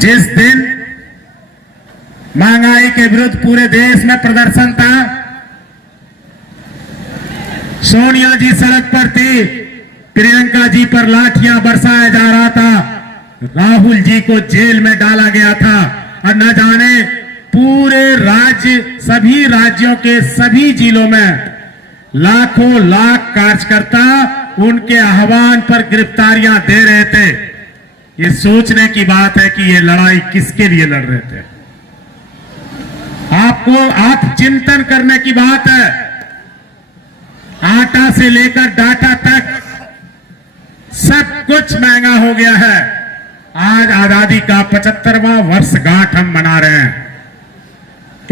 जिस दिन महंगाई के विरुद्ध पूरे देश में प्रदर्शन था, सोनिया जी सड़क पर थी, प्रियंका जी पर लाठियां बरसाया जा रहा था, राहुल जी को जेल में डाला गया था और न जाने पूरे राज्य, सभी राज्यों के सभी जिलों में लाखों लाख कार्यकर्ता उनके आह्वान पर गिरफ्तारियां दे रहे थे। ये सोचने की बात है कि ये लड़ाई किसके लिए लड़ रहे थे। आपको आत्मचिंतन करने की बात है। आटा से लेकर डाटा तक सब कुछ महंगा हो गया है। आज आजादी का 75वां वर्षगांठ हम मना रहे हैं।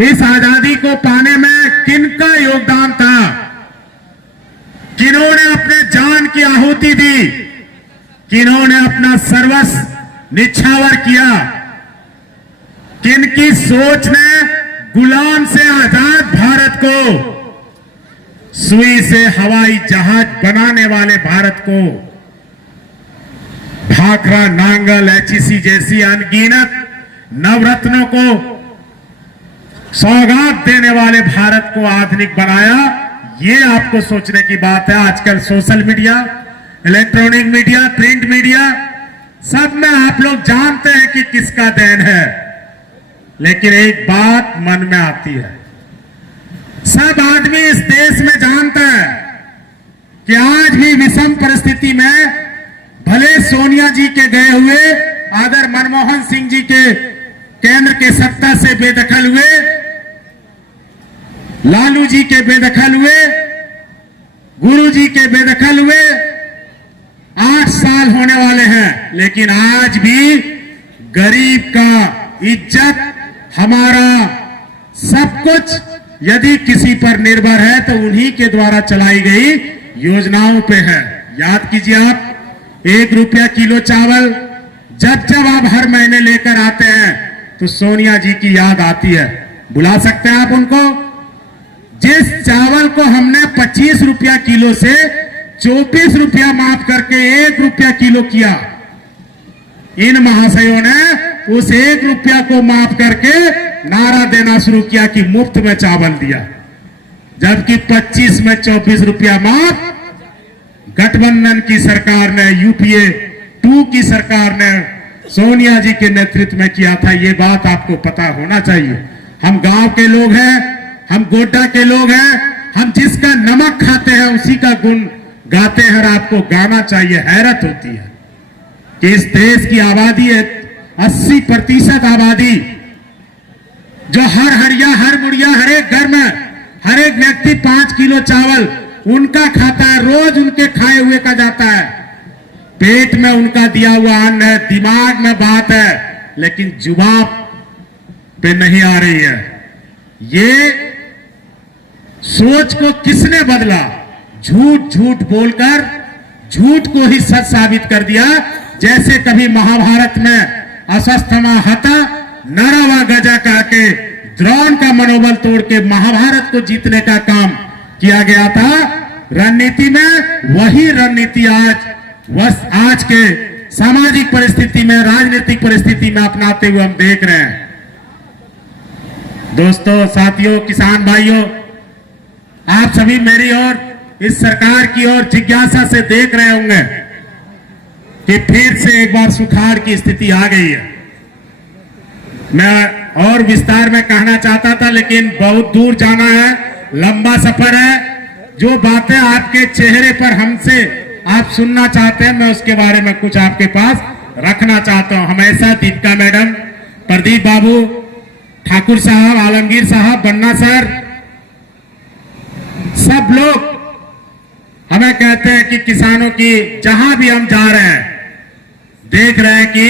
इस आजादी को पाने में किनका योगदान था, किन्होंने अपने जान की आहुति दी, किन्होंने अपना सर्वस्व निछावर किया, किनकी सोच ने गुलाम से आजाद भारत को, सुई से हवाई जहाज बनाने वाले भारत को, भाखड़ा नांगल एचईसी जैसी अनगिनत नवरत्नों को सौगात देने वाले भारत को आधुनिक बनाया। ये आपको सोचने की बात है। आजकल social media, electronic media, print media, सब में आप लोग जानते हैं कि किसका देन है, लेकिन एक बात मन में आती है, सब आदमी इस देश में जानता है कि आज भी विषम परिस्थिति में भले सोनिया जी के गए हुए, आदर मनमोहन सिंह जी के केंद्र के सत्ता से बेदखल हुए, लालू जी के बेदखल हुए, गुरु जी के बेदखल हुए, 8 साल होने वाले हैं, लेकिन आज भी गरीब का इज्जत, हमारा सब कुछ यदि किसी पर निर्भर है तो उन्हीं के द्वारा चलाई गई योजनाओं पे है। याद कीजिए आप, 1 रुपया किलो चावल जब जब आप हर महीने लेकर आते हैं तो सोनिया जी की याद आती है। बुला सकते हैं आप उनको। जिस चावल को हमने 25 रुपया किलो से 24 रुपया माफ करके 1 रुपया किलो किया, इन महाशयों ने उस 1 रुपया को माफ करके नारा देना शुरू किया कि मुफ्त में चावल दिया, जबकि 25 में 24 रुपया माफ गठबंधन की सरकार ने, यूपीए 2 की सरकार ने सोनिया जी के नेतृत्व में किया था। ये बात आपको पता होना चाहिए। हम गांव के लोग हैं, हम गोड्डा के लोग हैं, हम जिसका नमक खाते हैं उसी का गुण गाते हैं और आपको गाना चाहिए। हैरत होती है कि इस देश की आबादी है 80% आबादी, जो हर हरिया, हर मुड़िया, हर एक घर में हर एक व्यक्ति 5 किलो चावल उनका खाता है, रोज उनके खाए हुए का जाता है, पेट में उनका दिया हुआ अन्न है, दिमाग में बात है, लेकिन जुबान पे नहीं आ रही है। ये सोच को किसने बदला? झूठ झूठ बोलकर झूठ को ही सच साबित कर दिया। जैसे कभी महाभारत में अश्वत्थामा हता नरवा गजा कह के द्रोण का मनोबल तोड़ के महाभारत को जीतने का काम किया गया था। रणनीति में वही रणनीति आज के सामाजिक परिस्थिति में, राजनीतिक परिस्थिति में अपनाते हुए हम देख रहे हैं। दोस्तों, साथियों, किसान भाइयों, आप सभी मेरी ओर, इस सरकार की ओर जिज्ञासा से देख रहे होंगे कि फिर से एक बार सुखाड़ की स्थिति आ गई है। मैं और विस्तार में कहना चाहता था, लेकिन बहुत दूर जाना है, लंबा सफर है। जो बातें आपके चेहरे पर हमसे आप सुनना चाहते हैं, मैं उसके बारे में कुछ आपके पास रखना चाहता हूं। हमेशा दीपिका मैडम, प्रदीप बाबू, ठाकुर साहब, आलमगीर साहब, बन्ना सर, सब लोग हमें कहते हैं कि किसानों की, जहां भी हम जा रहे हैं, देख रहे हैं कि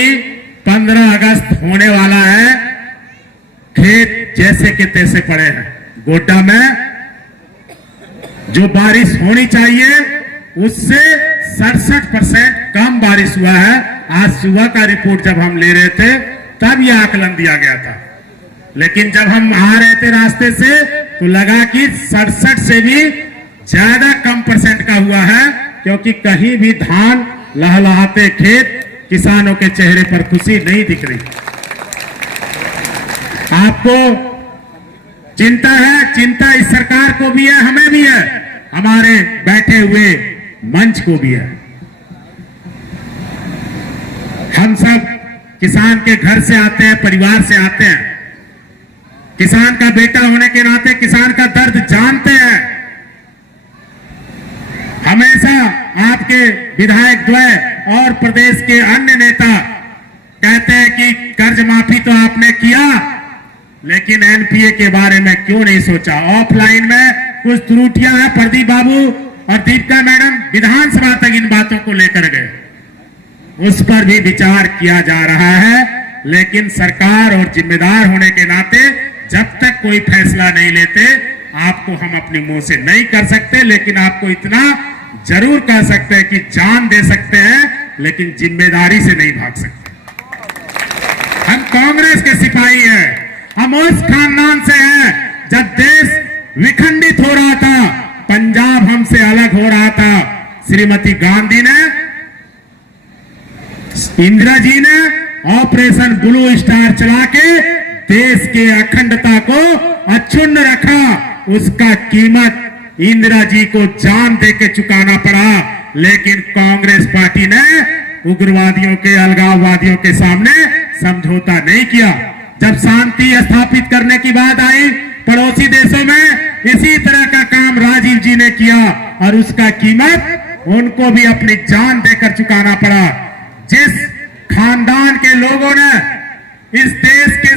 15 अगस्त होने वाला है, खेत जैसे के तैसे पड़े हैं। गोड्डा में जो बारिश होनी चाहिए उससे 67% कम बारिश हुआ है। आज सुबह का रिपोर्ट जब हम ले रहे थे तब यह आकलन दिया गया था, लेकिन जब हम आ रहे थे रास्ते से तो लगा कि 67 से भी ज्यादा कम परसेंट का हुआ है, क्योंकि कहीं भी धान लहलहाते खेत, किसानों के चेहरे पर खुशी नहीं दिख रही। आपको चिंता है, चिंता इस सरकार को भी है, हमें भी है, हमारे बैठे हुए मंच को भी है। हम सब किसान के घर से आते हैं, परिवार से आते हैं, किसान का बेटा होने के नाते किसान का दर्द जानते हैं। हमेशा आपके विधायक द्वय और प्रदेश के अन्य नेता कहते हैं कि कर्ज माफी तो आपने किया, लेकिन एनपीए के बारे में क्यों नहीं सोचा। ऑफलाइन में कुछ त्रुटियां हैं, प्रदीप बाबू और दीपिका मैडम विधानसभा तक इन बातों को लेकर गए, उस पर भी विचार किया जा रहा है। लेकिन सरकार और जिम्मेदार होने के नाते जब तक कोई फैसला नहीं लेते, आपको हम अपने मुंह से नहीं कर सकते, लेकिन आपको इतना जरूर कह सकते हैं कि जान दे सकते हैं, लेकिन जिम्मेदारी से नहीं भाग सकते। हम कांग्रेस के सिपाही हैं, हम उस खानदान से हैं जब देश विखंडित हो रहा था, पंजाब हमसे अलग हो रहा था, श्रीमती गांधी ने, इंदिरा जी ने ऑपरेशन ब्लू स्टार चला के देश के अखंडता को अक्षुण्ण रखा। उसका कीमत इंदिरा जी को जान देके चुकाना पड़ा, लेकिन कांग्रेस पार्टी ने उग्रवादियों के, अलगाववादियों के सामने समझौता नहीं किया। जब शांति स्थापित करने की बात आई पड़ोसी देशों में, इसी तरह का काम राजीव जी ने किया और उसका कीमत उनको भी अपनी जान देकर चुकाना पड़ा। जिस खानदान के लोगों ने इस देश के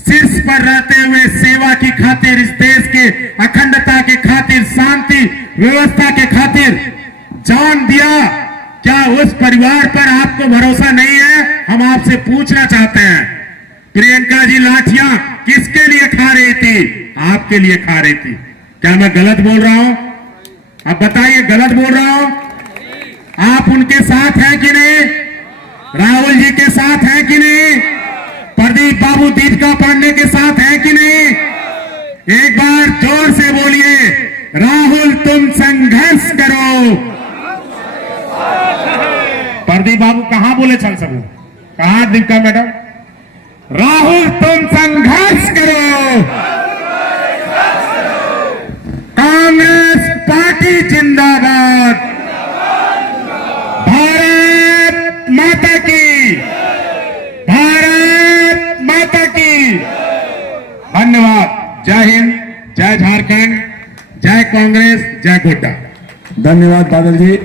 शीर्ष पर रहते हुए सेवा की खातिर, इस देश के अखंडता के खातिर, शांति व्यवस्था के खातिर जान दिया, क्या उस परिवार पर आपको भरोसा नहीं है? हम आपसे पूछना चाहते हैं, प्रियंका जी लाठियां किसके लिए खा रही थी? आपके लिए खा रही थी। क्या मैं गलत बोल रहा हूं? अब बताइए, गलत बोल रहा हूं? आप उनके साथ हैं कि नहीं? राहुल जी के साथ हैं कि नहीं? प्रदीप बाबू दीपिका पांडे के साथ हैं कि नहीं? एक बार जोर से बोलिए, राहुल तुम संघर्ष करो। प्रदीप बाबू कहां बोले? चल सबू कहां? दीपिका मैडम, राहुल तुम संघर्ष करो। कांग्रेस पार्टी जिंदाबाद। भारत माता की, भारत माता की। धन्यवाद। जय हिंद, जय झारखंड, जय कांग्रेस, जय गोड्डा। धन्यवाद बादल जी।